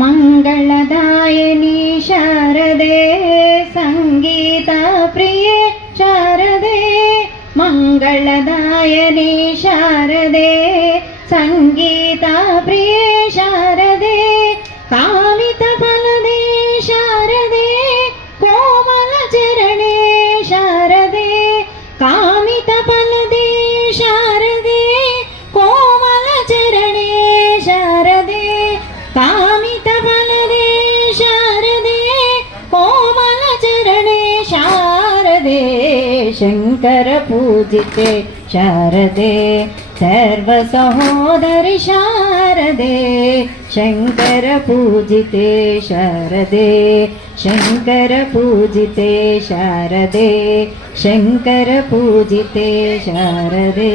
ಮಂಗಳದಾಯಿನಿ ಶಾರದೆ ಸಂಗೀತ ಪ್ರಿಯೆ ಶಾರದೆ ಮಂಗಳದಾಯಿನಿ ಶಾರದೆ ಸಂಗೀತ ಪ್ರಿಯೆ ಶಾರದೆ ಕಾಮಿತ ಫಲದೆ ಶಾರದೆ ಕೋಮಲ ಚರಣೆ ಶಾರದೆ ಕಾಮಿತ ಫಲದೆ ಶಾರದೆ ಕೋಮಲ ಚರಣೆ ಶಾರದೆ ಕಾಮಿತ ಫಲದೆ ಶಾರದೆ ಕೋಮಲ ಚರಣೆ ಶಾರದೆ ಶಂಕರ ಪೂಜಿತೆ ಶಾರದೆ ಸರ್ವ ಸಹೋದರಿ ಶಾರದೆ ಶಂಕರ ಪೂಜಿತೆ ಶಾರದೆ ಶಂಕರ ಪೂಜಿತೆ ಶಾರದೆ ಶಂಕರ ಪೂಜಿತೆ ಶಾರದೆ